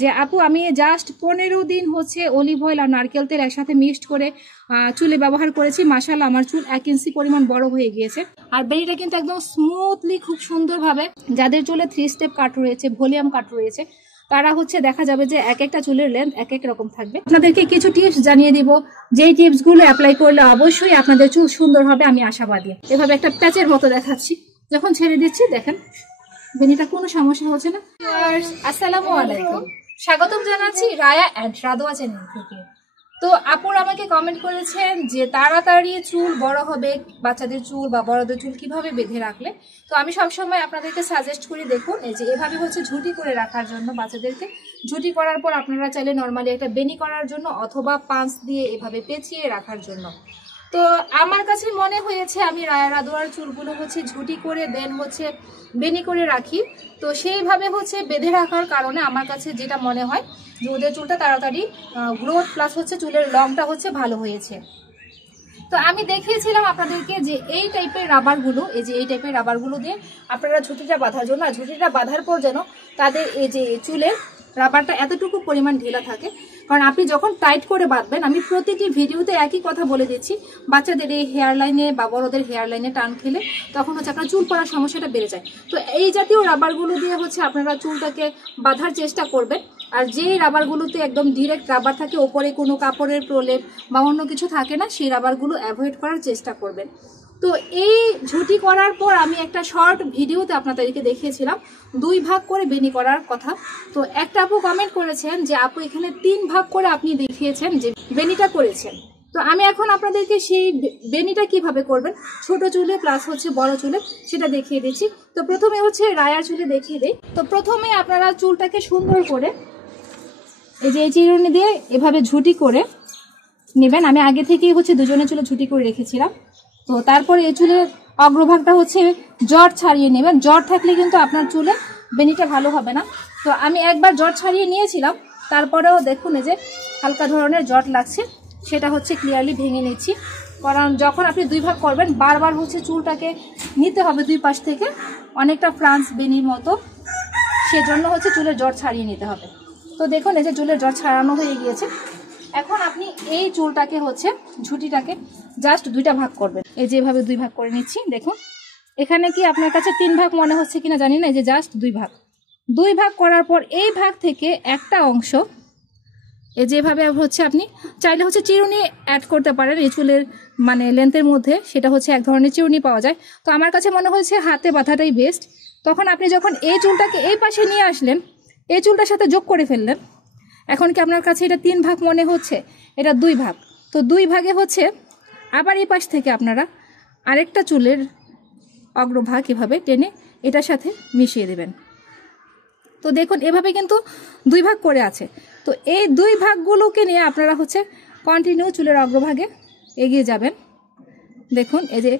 যে আপু আমি জাস্ট 15 দিন হচ্ছে অলিভ অয়েল আর নারকেল তেল একসাথে মিক্সড করে চুলে ব্যবহার করেছি। মাশাআল্লাহ আমার চুল 1 ইঞ্চি পরিমাণ বড় হয়ে গিয়েছে। আর বেনিটা কিন্তু একদম স্মুথলি খুব সুন্দরভাবে, যাদের চুলে 3 স্টেপ কাট রয়েছে, ভলিউম কাট রয়েছে, তারা হচ্ছে দেখা যাবে যে এক একটা চুলের লেন্থ এক এক রকম থাকবে। আপনাদেরকে কিছু টিপস জানিয়ে দিব, যেই টিপসগুলো অ্যাপ্লাই করলে অবশ্যই আপনাদের চুল সুন্দর হবে, আমি আশাবাদী। এভাবে একটা প্যাচের মতো দেখাচ্ছি, যখন ছেড়ে দিচ্ছি দেখেন বেনিটা কোনো সমস্যা হচ্ছে না। আসসালামু আলাইকুম, স্বাগতম জানাচ্ছি রায়া এন্ড রাদোয়া চ্যানেল থেকে। তো আপুর আমাকে কমেন্ট করেছেন যে তাড়াতাড়ি চুল বড় হবে, বাচ্চাদের চুল বা বড়দের চুল কিভাবে বেঁধে রাখলে। তো আমি সবসময় আপনাদেরকে সাজেস্ট করি, দেখুন এই যে এভাবে হচ্ছে ঝুঁটি করে রাখার জন্য বাচ্চাদেরকে। ঝুঁটি করার পর আপনারা চাইলে নর্মালি একটা বেনি করার জন্য অথবা পাঁচ দিয়ে এভাবে পেঁচিয়ে রাখার জন্য। তো আমার কাছে মনে হয়েছে আমি রায়া রাদোয়ার চুলগুলো হচ্ছে ঝুঁটি করে দেন হচ্ছে বেনি করে রাখি। তো সেইভাবে হচ্ছে বেঁধে রাখার কারণে আমার কাছে যেটা মনে হয় যে ওদের চুলটা তাড়াতাড়ি গ্রোথ প্লাস হচ্ছে চুলের লংটা হচ্ছে ভালো হয়েছে। তো আমি দেখিয়েছিলাম আপনাদেরকে যে এই টাইপের রাবারগুলো, এই যে এই টাইপের রাবারগুলো দিয়ে আপনারা ঝুঁটিটা বাঁধার জন্য, আর ঝুঁটিটা বাঁধার পর যেন তাদের এই যে চুলের রাবারটা এতটুকু পরিমাণ ঢিলা থাকে। কারণ আপনি যখন টাইট করে বাঁধবেন, আমি প্রতিটি ভিডিওতে একই কথা বলে দিচ্ছি, বাচ্চাদের এই হেয়ার লাইনে বা বড়দের হেয়ার লাইনে টান খেলে তখন হচ্ছে আপনার চুল পড়ার সমস্যাটা বেড়ে যায়। তো এই জাতীয় রাবারগুলো দিয়ে হচ্ছে আপনারা চুলটাকে বাঁধার চেষ্টা করবেন। আর যে রাবারগুলোতে একদম ডিরেক্ট রাবার থাকে, ওপরে কোনো কাপড়ের প্রলেপ বা অন্য কিছু থাকে না, সেই রাবারগুলো অ্যাভয়েড করার চেষ্টা করবেন। তো এই ঝুঁটি করার পর আমি একটা শর্ট ভিডিওতে আপনাদেরকে দেখিয়েছিলাম 2 ভাগ করে বেনি করার কথা। তো একটা আপু কমেন্ট করেছেন যে আপু এখানে 3 ভাগ করে আপনি দেখিয়েছেন যে বেনিটা করেছেন। তো আমি এখন আপনাদেরকে সেই বেনিটা কিভাবে করবেন ছোট চুলে প্লাস হচ্ছে বড় চুলে সেটা দেখিয়ে দিচ্ছি। তো প্রথমে হচ্ছে রায়ার চুলে দেখিয়ে দিই। তো প্রথমে আপনারা চুলটাকে সুন্দর করে এই যে এই চিরুনি দিয়ে এভাবে ঝুঁটি করে নেবেন। আমি আগে থেকেই হচ্ছে দুজনের চুলে ঝুঁটি করে রেখেছিলাম। তো তারপরে এই চুলের অগ্রভাগটা হচ্ছে জট ছাড়িয়ে নেবেন। জট থাকলে কিন্তু আপনার চুলে বেনিটা ভালো হবে না। তো আমি একবার জট ছাড়িয়ে নিয়েছিলাম, তারপরেও দেখুন এই যে হালকা ধরনের জট লাগছে, সেটা হচ্ছে ক্লিয়ারলি ভেঙে নিচ্ছি। কারণ যখন আপনি 2 ভাগ করবেন বারবার হচ্ছে চুলটাকে নিতে হবে 2 পাশ থেকে, অনেকটা ফ্রান্স বেনির মতো, সেজন্য হচ্ছে চুলের জট ছাড়িয়ে নিতে হবে। তো দেখুন এই যে চুলের জট ছাড়ানো হয়ে গিয়েছে। এখন আপনি এই চুলটাকে হচ্ছে ঝুঁটিটাকে জাস্ট 2টা ভাগ করবেন। এই যে এভাবে 2 ভাগ করে নিচ্ছি। দেখুন এখানে কি আপনার কাছে 3 ভাগ মনে হচ্ছে কিনা জানি না, এই যে জাস্ট 2 ভাগ। 2 ভাগ করার পর এই ভাগ থেকে একটা অংশ এই যেভাবে হচ্ছে আপনি চাইলে হচ্ছে চিরুনি অ্যাড করতে পারেন এই চুলের মানে লেন্থের মধ্যে, সেটা হচ্ছে এক ধরনের চিরুনি পাওয়া যায়। তো আমার কাছে মনে হয়েছে হাতে বাঁধাটাই বেস্ট। তখন আপনি যখন এই চুলটাকে এই পাশে নিয়ে আসলেন, এই চুলটার সাথে যোগ করে ফেললেন। এখন কি আপনার কাছে এটা 3 ভাগ মনে হচ্ছে? এটা 2 ভাগ। তো 2 ভাগে হচ্ছে আবার এই পাশ থেকে আপনারা আরেকটা চুলের অগ্রভাগ এভাবে টেনে এটার সাথে মিশিয়ে দেবেন। তো দেখুন এভাবে কিন্তু 2 ভাগ করে আছে। তো এই 2 ভাগগুলোকে নিয়ে আপনারা হচ্ছে কন্টিনিউ চুলের অগ্রভাগে এগিয়ে যাবেন। দেখুন এই যে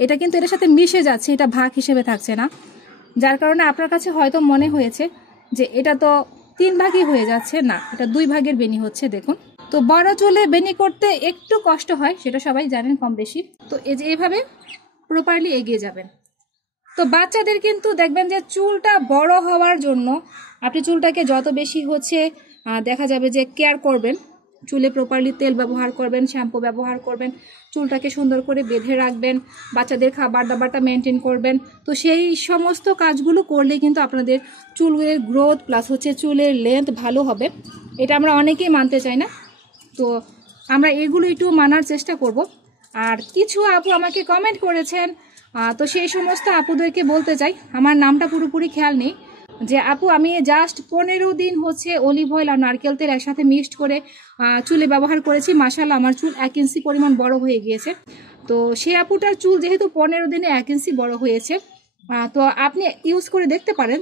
এটা কিন্তু এটার সাথে মিশে যাচ্ছে, এটা ভাগ হিসেবে থাকছে না, যার কারণে আপনার কাছে হয়তো মনে হয়েছে যে এটা তো 3 ভাগই হয়ে যাচ্ছে, না এটা 2 ভাগের বেনি হচ্ছে। দেখুন তো বড় চুলে বেনি করতে একটু কষ্ট হয়, সেটা সবাই জানেন কম বেশি। তো এই যে এভাবে প্রপারলি এগিয়ে যাবেন। তো বাচ্চাদের কিন্তু দেখবেন যে চুলটা বড় হওয়ার জন্য আপনি চুলটাকে যত বেশি হচ্ছে দেখা যাবে যে কেয়ার করবেন, চুলে প্রপারলি তেল ব্যবহার করবেন, শ্যাম্পু ব্যবহার করবেন, চুলটাকে সুন্দর করে বেঁধে রাখবেন, বাচ্চাদের খাবার দাবারটা মেনটেন করবেন। তো সেই সমস্ত কাজগুলো করলে কিন্তু আপনাদের চুলের গ্রোথ প্লাস হচ্ছে চুলের লেন্থ ভালো হবে। এটা আমরা অনেকেই মানতে চাই না, তো আমরা এগুলো একটু মানার চেষ্টা করব। আর কিছু আপু আমাকে কমেন্ট করেছেন, তো সেই সমস্ত আপুদেরকে বলতে চাই, আমার নামটা পুরোপুরি খেয়াল নেই, যে আপু আমি জাস্ট 15 দিন হচ্ছে অলিভ অয়েল আর নারকেল তেল একসাথে মিক্সড করে চুলে ব্যবহার করেছি। মাশাআল্লাহ আমার চুল 1 ইঞ্চি পরিমাণ বড় হয়ে গিয়েছে। তো সেই আপুটার চুল যেহেতু 15 দিনে 1 ইঞ্চি বড় হয়েছে, তো আপনি ইউজ করে দেখতে পারেন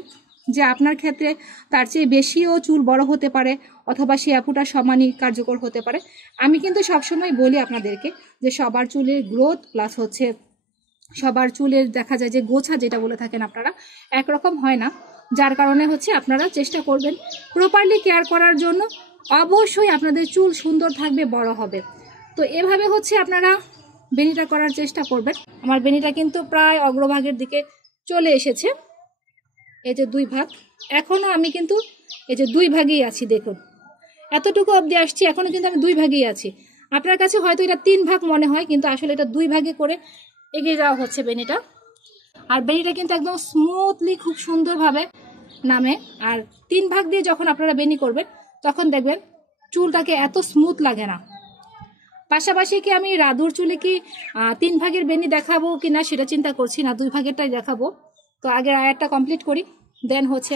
যে আপনার ক্ষেত্রে তার চেয়ে বেশিও চুল বড় হতে পারে, অথবা সেই আপুটার সমানই কার্যকর হতে পারে। আমি কিন্তু সবসময় বলি আপনাদেরকে যে সবার চুলের গ্রোথ প্লাস হচ্ছে সবার চুলের দেখা যায় যে গোছা যেটা বলে থাকেন আপনারা, একরকম হয় না, যার কারণে হচ্ছে আপনারা চেষ্টা করবেন প্রপারলি কেয়ার করার জন্য। অবশ্যই আপনাদের চুল সুন্দর থাকবে, বড় হবে। তো এভাবে হচ্ছে আপনারা বেনিটা করার চেষ্টা করবেন। আমার বেনিটা কিন্তু প্রায় অগ্রভাগের দিকে চলে এসেছে, এই যে 2 ভাগ। এখনো আমি কিন্তু এই যে 2 ভাগেই আছি, দেখুন এতটুকু অবধি আসছি, এখনো কিন্তু আমি 2 ভাগেই আছি। আপনার কাছে হয়তো এটা 3 ভাগ মনে হয়, কিন্তু আসলে এটা 2 ভাগে করে এগিয়ে যাওয়া হচ্ছে বেনিটা। আর বেনিটা কিন্তু একদম স্মুথলি খুব সুন্দরভাবে নামে। আর 3 ভাগ দিয়ে যখন আপনারা বেনি করবেন তখন দেখবেন চুলটাকে এত স্মুথ লাগে না। পাশাপাশি কি আমি রাধুর চুলে কি 3 ভাগের বেনি দেখাবো কিনা সেটা চিন্তা করছি না, 2 ভাগেরটাই দেখাবো। তো আগে রায়ারটা কমপ্লিট করি, দেন হচ্ছে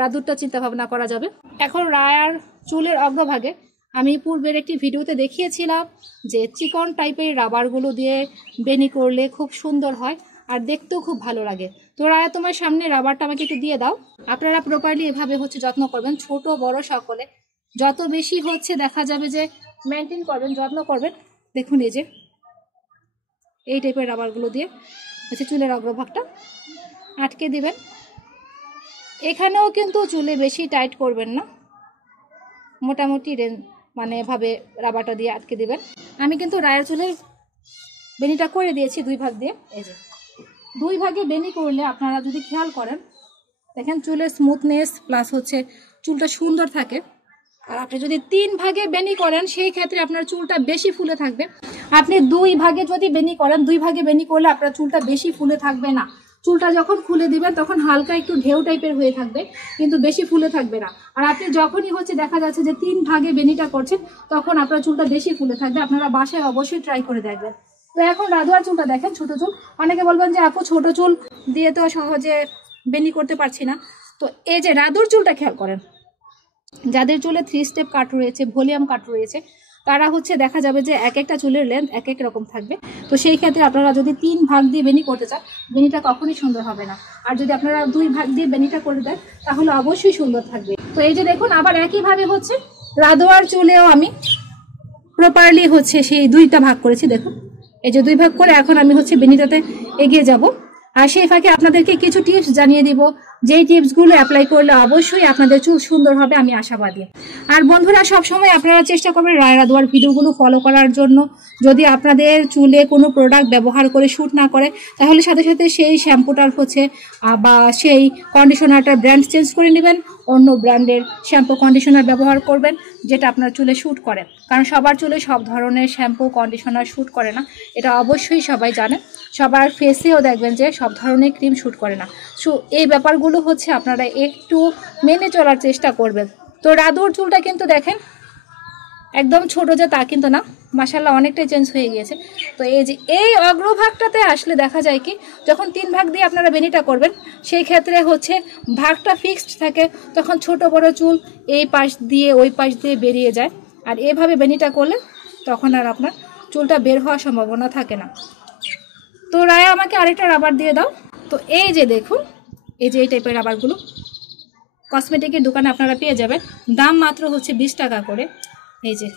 রাধুরটা চিন্তা ভাবনা করা যাবে। এখন রায়ার চুলের অগ্রভাগে আমি পূর্বের একটি ভিডিওতে দেখিয়েছিলাম যে চিকন টাইপের রাবারগুলো দিয়ে বেনি করলে খুব সুন্দর হয় আর দেখতেও খুব ভালো লাগে। তো রায়া, তোমার সামনে রাবারটা আমাকে একটু দিয়ে দাও। আপনারা প্রপারলি এভাবে হচ্ছে যত্ন করবেন, ছোট বড় সকলে যত বেশি হচ্ছে দেখা যাবে যে মেনটেন করবেন, যত্ন করবেন। দেখুন এই যে এই টাইপের রাবারগুলো দিয়ে হচ্ছে চুলের অগ্রভাগটা আটকে দিবেন। এখানেও কিন্তু চুলে বেশি টাইট করবেন না, মোটামুটি মানে এভাবে রাবারটা দিয়ে আটকে দিবেন। আমি কিন্তু রায়ের চুলের বেনিটা করে দিয়েছি 2 ভাগ দিয়ে। এই যে 2 ভাগে বেনি করলে আপনারা যদি খেয়াল করেন দেখেন চুলের স্মুথনেস প্লাস হচ্ছে চুলটা সুন্দর থাকে। আর আপনি যদি 3 ভাগে বেনি করেন সেই ক্ষেত্রে আপনার চুলটা বেশি ফুলে থাকবে। আপনি 2 ভাগে যদি বেনি করেন, 2 ভাগে বেনি করলে আপনার চুলটা বেশি ফুলে থাকবে না। চুলটা যখন খুলে দিবেন তখন হালকা একটু ঢেউ টাইপের হয়ে থাকবে, কিন্তু বেশি ফুলে থাকবে না। আর আপনি যখনই হচ্ছে দেখা যাচ্ছে যে 3 ভাগে বেনিটা করছেন তখন আপনার চুলটা বেশি ফুলে থাকবে। আপনারা বাসায় অবশ্যই ট্রাই করে দেখবেন। তো এখন রাধুয়ার চুলটা দেখেন, ছোট চুল। অনেকে বলবেন যে আপু ছোট চুল দিয়ে তো সহজে বেনি করতে পারছি না। তো এই যে রাধুর চুলটা খেয়াল করেন, যাদের চুলে 3 স্টেপ কাট রয়েছে, ভলিউম কাট রয়েছে, তারা হচ্ছে দেখা যাবে যে এক একটা চুলের লেন্থ এক এক রকম থাকবে। তো সেই ক্ষেত্রে আপনারা যদি 3 ভাগ দিয়ে বেনি করতে চান, বেনিটা কখনোই সুন্দর হবে না। আর যদি আপনারা 2 ভাগ দিয়ে বেনিটা করে দেন তাহলে অবশ্যই সুন্দর থাকবে। তো এই যে দেখুন, আবার একইভাবে হচ্ছে রাধুয়ার চুলেও আমি প্রপারলি হচ্ছে সেই 2টা ভাগ করেছি। দেখুন এই যে 2 ভাগ করে এখন আমি হচ্ছে বেনিটাতে এগিয়ে যাব। আর সেই ফাঁকে আপনাদেরকে কিছু টিপস জানিয়ে দিব, যেই টিপসগুলো অ্যাপ্লাই করলে অবশ্যই আপনাদের চুল সুন্দর হবে, আমি আশাবাদী। আর বন্ধুরা, সবসময় আপনারা চেষ্টা করবেন রায় রাধুয়ার ভিডিওগুলো ফলো করার জন্য। যদি আপনাদের চুলে কোনো প্রোডাক্ট ব্যবহার করে শ্যুট না করে তাহলে সাথে সাথে সেই শ্যাম্পুটার হচ্ছে বা সেই কন্ডিশনারটার ব্র্যান্ড চেঞ্জ করে নেবেন, অন্য ব্র্যান্ডের শ্যাম্পু কন্ডিশনার ব্যবহার করবেন যেটা আপনার চুলে শ্যুট করে। কারণ সবার চুলে সব ধরনের শ্যাম্পু কন্ডিশনার শ্যুট করে না, এটা অবশ্যই সবাই জানে। সবার ফেসেও দেখবেন যে সব ধরনের ক্রিম শ্যুট করে না। সো এই ব্যাপারগুলো হচ্ছে আপনারা একটু মেনে চলার চেষ্টা করবেন। তো রাধুর চুলটা কিন্তু দেখেন একদম ছোট যে তা কিন্তু না, মাশাআল্লাহ অনেকটাই চেঞ্জ হয়ে গিয়েছে। তো এই যে এই অগ্রভাগটাতে আসলে দেখা যায় কি, যখন 3 ভাগ দিয়ে আপনারা বেনিটা করবেন সেই ক্ষেত্রে হচ্ছে ভাগটা ফিক্সড থাকে, তখন ছোট বড় চুল এই পাশ দিয়ে ওই পাশ দিয়ে বেরিয়ে যায়। আর এভাবে বেনিটা করলে তখন আর আপনার চুলটা বের হওয়ার সম্ভাবনা থাকে না। তো রায়া, আমাকে আরেকটা রাবার দিয়ে দাও। তো এই যে দেখুন, এই যে এই টাইপের রাবারগুলো কসমেটিকের দোকানে আপনারা পেয়ে যাবেন, দাম মাত্র হচ্ছে 20 টাকা করে। এই যে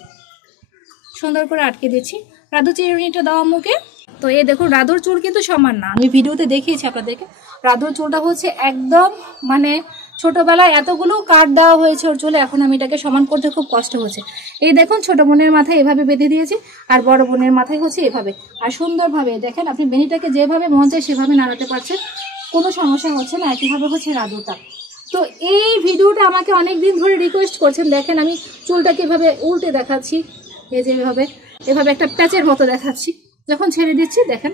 সুন্দর করে আটকে দিচ্ছি। রাধু চিরুনিটা দাও মুখে। তো এই দেখুন, রাধুর চুল কিন্তু সমান না, আমি ভিডিওতে দেখিয়েছি আপনাদেরকে। রাধুর চুলটা হচ্ছে একদম মানে ছোটবেলায় এতগুলো কাট দেওয়া হয়েছে ওর চুলে, এখন আমি এটাকে সমান করতে খুব কষ্ট হচ্ছে। এই দেখুন, ছোট বোনের মাথায় এভাবে বেঁধে দিয়েছি আর বড় বোনের মাথায় হচ্ছে এভাবে। আর সুন্দরভাবে দেখেন, আপনি বেনিটাকে যেভাবে মন চায় সেভাবে নাড়াতে পারছেন, কোনো সমস্যা হচ্ছে না। একইভাবে হচ্ছে রাধুটা। তো এই ভিডিওটা আমাকে অনেক দিন ধরে রিকোয়েস্ট করছেন। দেখেন আমি চুলটাকে এভাবে উল্টে দেখাচ্ছি, এই যে এভাবে একটা প্যাচের মতো দেখাচ্ছি। যখন ছেড়ে দিচ্ছি দেখেন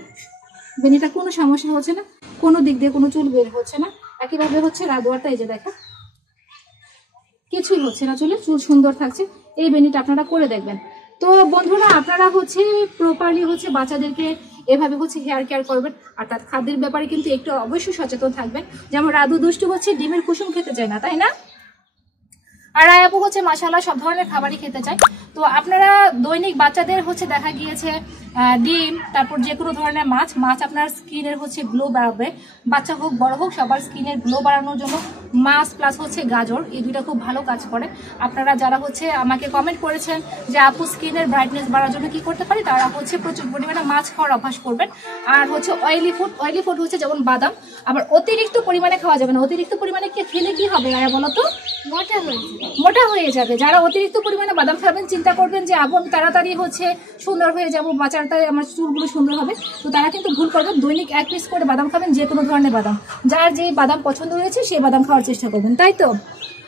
বেনিটা কোনো সমস্যা হচ্ছে না, কোনো দিক দিয়ে কোনো চুল বের হচ্ছে না। একইভাবে হচ্ছে রাধুয়ারটা, এই যে দেখেন কিছুই হচ্ছে না, চুল সুন্দর থাকছে। এই বেনিটা আপনারা করে দেখবেন। তো বন্ধুরা, আপনারা হচ্ছে প্রপারলি হচ্ছে বাচ্চাদেরকে এভাবে হচ্ছে হেয়ার কেয়ার করবেন। আর তার খাদ্যের ব্যাপারে কিন্তু একটু অবশ্যই সচেতন থাকবেন। যেমন রাধু দুষ্টু হচ্ছে ডিমের কুসুম খেতে চায় না, তাই না? আর আপু হচ্ছে মাশাআল্লাহ সব ধরনের খাবারই খেতে চায়। তো আপনারা দৈনিক বাচ্চাদের হচ্ছে দেখা গিয়েছে ডিম, তারপর যে কোনো ধরনের মাছ আপনার স্কিনের হচ্ছে গ্লো বাড়াবে। বাচ্চা হোক বড় হোক, সবার স্কিনের গ্লো বাড়ানোর জন্য মাছ প্লাস হচ্ছে গাজর, এই দুইটা খুব ভালো কাজ করে। আপনারা যারা হচ্ছে আমাকে কমেন্ট করেছেন যে আপু স্কিনের ব্রাইটনেস বাড়ার জন্য কি করতে পারি, তারা হচ্ছে প্রচুর পরিমাণে মাছ খাওয়ার অভ্যাস করবেন। আর হচ্ছে অয়েলি ফুড হচ্ছে যেমন বাদাম, আবার অতিরিক্ত পরিমাণে খাওয়া যাবে না। অতিরিক্ত পরিমাণে খেলে কি হবে রায়া বলো তো? মোটা হয়ে যাবে। যারা অতিরিক্ত পরিমাণে বাদাম খাবেন চিন্তা চিন্তা করবেন যে আপু আমি তাড়াতাড়ি হচ্ছে সুন্দর হয়ে যাবো বা তাড়াতাড়ি আমার চুলগুলো সুন্দর হবে, তো তারা কিন্তু ভুল করবেন। দৈনিক 1 পিস করে বাদাম খাবেন, যে কোনো ধরনের বাদাম, যার যে বাদাম পছন্দ হয়েছে সেই বাদাম খাওয়ার চেষ্টা করবেন, তাই তো?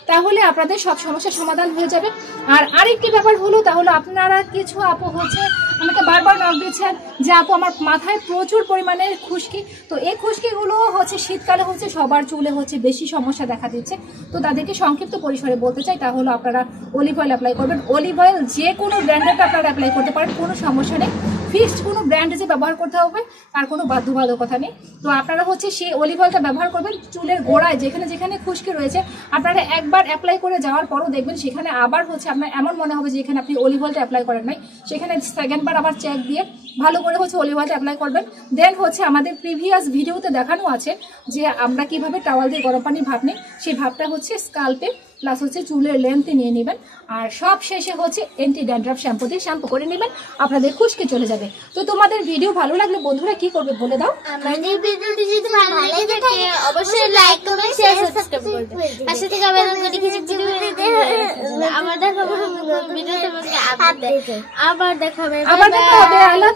তাহলে আপনাদের সব সমস্যার সমাধান হয়ে যাবে। আর আরেকটি ব্যাপার হলো, তাহলে আপনারা কিছু আপু হচ্ছে আমাকে বারবার নক দিচ্ছেন যে আপু আমার মাথায় প্রচুর পরিমাণে খুশকি, তো এই খুশকিগুলো হচ্ছে শীতকালে হচ্ছে সবার চুলে হচ্ছে বেশি সমস্যা দেখা দিচ্ছে। তো তাদেরকে সংক্ষিপ্ত পরিসরে বলতে চাই, তাহলে আপনারা অলিভ অয়েল অ্যাপ্লাই করবেন। অলিভ অয়েল যে কোনো ব্র্যান্ডেরটা আপনারা অ্যাপ্লাই করতে পারেন, কোনো সমস্যা নেই। ফিক্সড কোনো ব্র্যান্ড যে ব্যবহার করতে হবে তার কোনো বাধ্যবাধকতা নেই। তো আপনারা হচ্ছে সেই অলিভ অয়েলটা ব্যবহার করবেন চুলের গোড়ায়, যেখানে যেখানে খুশকি রয়েছে। আপনারা একবার অ্যাপ্লাই করে যাওয়ার পরও দেখবেন সেখানে আবার হচ্ছে আপনার এমন মনে হবে যে এখানে আপনি অলিভ অয়েলটা অ্যাপ্লাই করেন নাই, সেখানে সেকেন্ডবার আবার চেক দিয়ে ভালো করে হচ্ছে অলিভ অয়েলটা অ্যাপ্লাই করবেন। দেন হচ্ছে আমাদের প্রিভিয়াস ভিডিওতে দেখানো আছে যে আমরা কিভাবে টাওয়াল দিয়ে গরম পানির ভাপ নিই, সেই ভাবটা হচ্ছে স্কাল্পে প্লাস হচ্ছে চুলের লেন্থে নিয়ে নেবেন। আর সব শেষে হচ্ছে অ্যান্টি ড্যান্ড্রাফ শ্যাম্পু দিয়ে শ্যাম্পু করে নেবেন, আপনাদের খুশকি চলে যাবে। তো তোমাদের ভিডিও ভালো লাগলে বন্ধুরা কি করবে বলে দাও? আমাদের ভিডিওটি যদি ভালো লেগে থাকে অবশ্যই লাইক করবেন, শেয়ার সাবস্ক্রাইব করবেন। পাশে থেকে বেল আইকনটি কিছু ভিডিও দিতে আবার দেখা হবে ভিডিওতে, আবার দেখা হবে। আল্লাহ